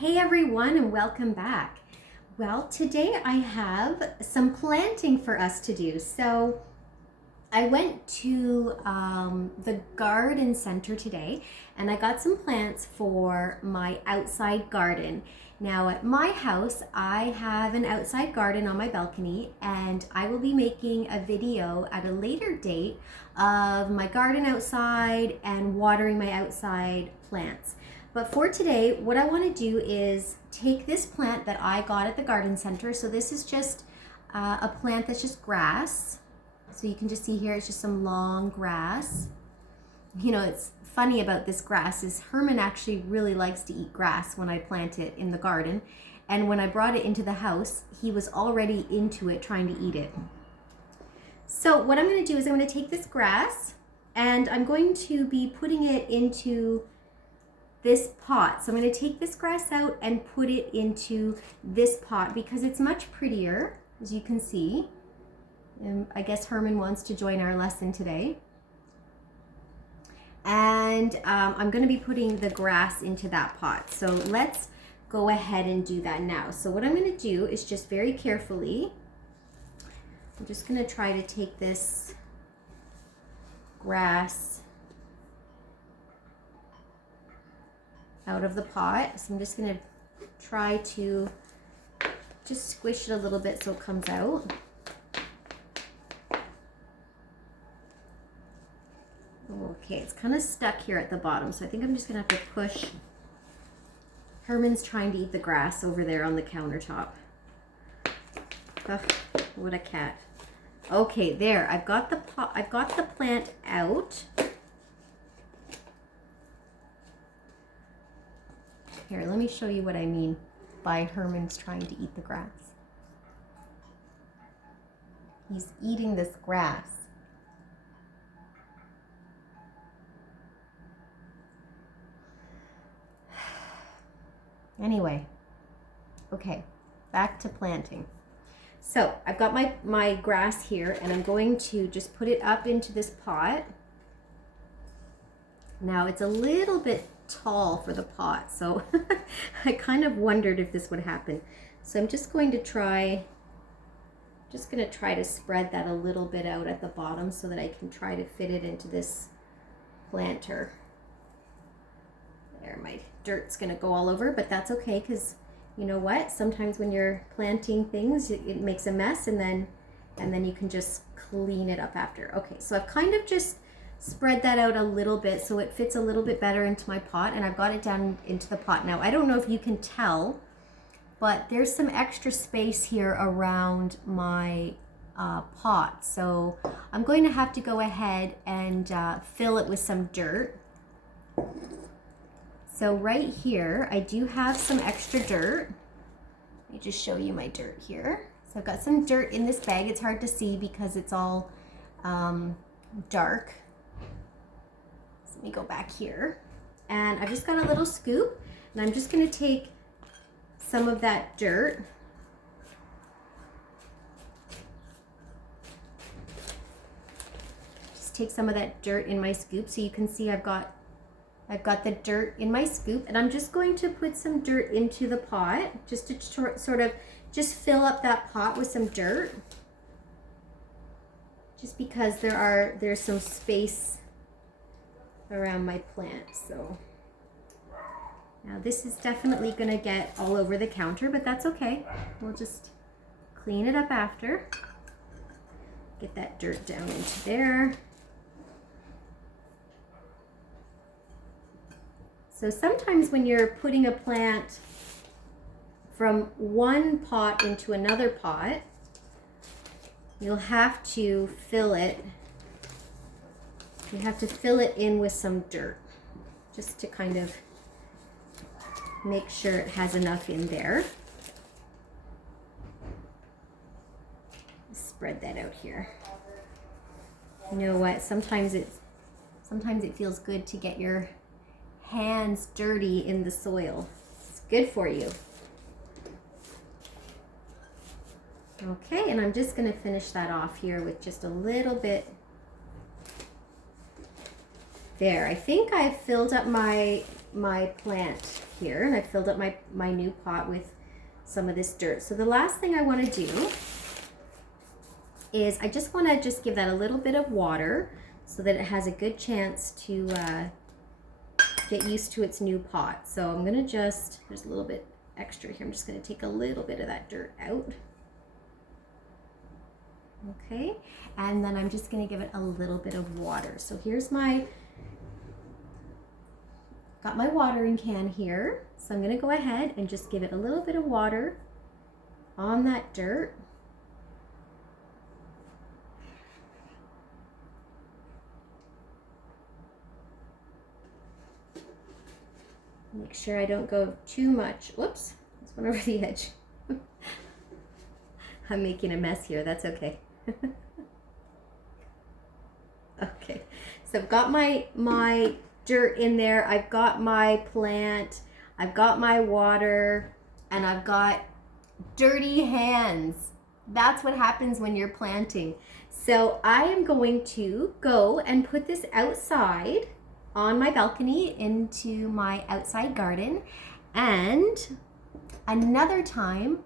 Hey everyone, and welcome back. Well, today I have some planting for us to do. So I went to the garden center today and I got some plants for my outside garden. Now at my house, I have an outside garden on my balcony, and I will be making a video at a later date of my garden outside and watering my outside plants. But for today, what I want to do is take this plant that I got at the garden center. So this is just a plant that's just grass. So you can just see here, it's just some long grass. You know, it's funny about this grass is Herman actually really likes to eat grass when I plant it in the garden. And when I brought it into the house, he was already into it trying to eat it. So what I'm going to do is I'm going to take this grass and I'm going to be putting it into this pot. So I'm going to take this grass out and put it into this pot because it's much prettier, as you can see. And I guess Herman wants to join our lesson today. And I'm going to be putting the grass into that pot. So let's go ahead and do that now. So what I'm going to do is just very carefully, I'm just going to try to take this grass out of the pot. So I'm just going to try to just squish it a little bit so it comes out. Okay, it's kind of stuck here at the bottom, so I think I'm just gonna have to push. Herman's trying to eat the grass over there on the countertop. Ugh, what a cat. Okay, there, I've got the pot, I've got the plant out. Here, let me show you what I mean by Herman's trying to eat the grass. He's eating this grass. Anyway, okay, back to planting. So I've got my grass here and I'm going to just put it up into this pot. Now it's a little bit tall for the pot, so I kind of wondered if this would happen. So I'm just going to try to spread that a little bit out at the bottom so that I can try to fit it into this planter. There, my dirt's gonna go all over, but that's okay because you know what? Sometimes when you're planting things, it makes a mess, and then you can just clean it up after. Okay, so I've kind of just spread that out a little bit so it fits a little bit better into my pot, and I've got it down into the pot. Now, I don't know if you can tell, but there's some extra space here around my pot. So I'm going to have to go ahead and fill it with some dirt. So right here, I do have some extra dirt. Let me just show you my dirt here. So I've got some dirt in this bag. It's hard to see because it's all dark. So let me go back here. And I've just got a little scoop, and I'm just gonna take some of that dirt. Just take some of that dirt in my scoop so you can see I've got the dirt in my scoop, and I'm just going to put some dirt into the pot just to sort of just fill up that pot with some dirt, just because there's some space around my plant. So now this is definitely going to get all over the counter, but that's okay. We'll just clean it up after. Get that dirt down into there. So sometimes when you're putting a plant from one pot into another pot, you'll have to fill it. You have to fill it in with some dirt just to kind of make sure it has enough in there. Spread that out here. You know what? Sometimes it feels good to get your hands dirty in the soil. It's good for you. Okay, and I'm just going to finish that off here with just a little bit. There, I think I've filled up my plant here, and I filled up my new pot with some of this dirt. So the last thing I want to do is I just want to give that a little bit of water so that it has a good chance to get used to its new pot. So I'm gonna there's a little bit extra here. I'm just gonna take a little bit of that dirt out. Okay, and then I'm just gonna give it a little bit of water. So here's got my watering can here. So I'm gonna go ahead and just give it a little bit of water on that dirt. Make sure I don't go too much. Whoops, this went over the edge. I'm making a mess here, that's okay. Okay, so I've got my dirt in there, I've got my plant, I've got my water, and I've got dirty hands. That's what happens when you're planting. So I am going to go and put this outside on my balcony into my outside garden, and another time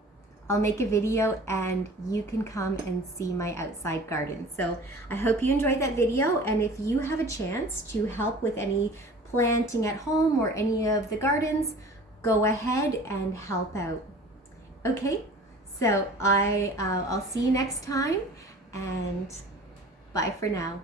I'll make a video and you can come and see my outside garden. So I hope you enjoyed that video, and if you have a chance to help with any planting at home or any of the gardens, go ahead and help out. Okay, so I'll see you next time, and bye for now.